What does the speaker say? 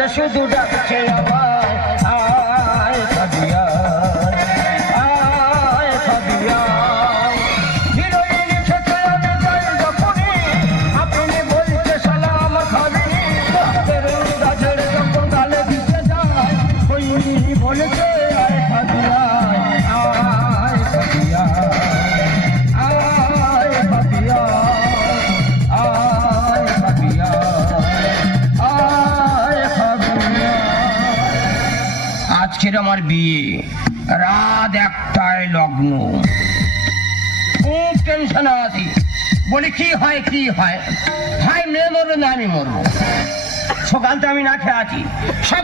যে শুধু ডাকছে আমায়, আয় ফাবিয়া, আয় ফাবিয়া। হিরোইন লিখেছে আমি যাই যখনই, আপনি বলছে সালাম খাবিনি। গাছের যখন গালে দিতে যায়, ওই বলেছে আয় ফাবিয়া, আয় ফাবিয়া, আয় ফাবিয়া, আয় ফাবিয়া, আয় ফাবিয়া। আজকের আমার বিয়ে, রাত 1টায় লগ্ন। খুব টেনশনে আছি, বলি কি হয় কি হয়, ভাই মেয়ে মরবে না আমি মরবো। সকালটা আমি না খেয়ে আছি, সব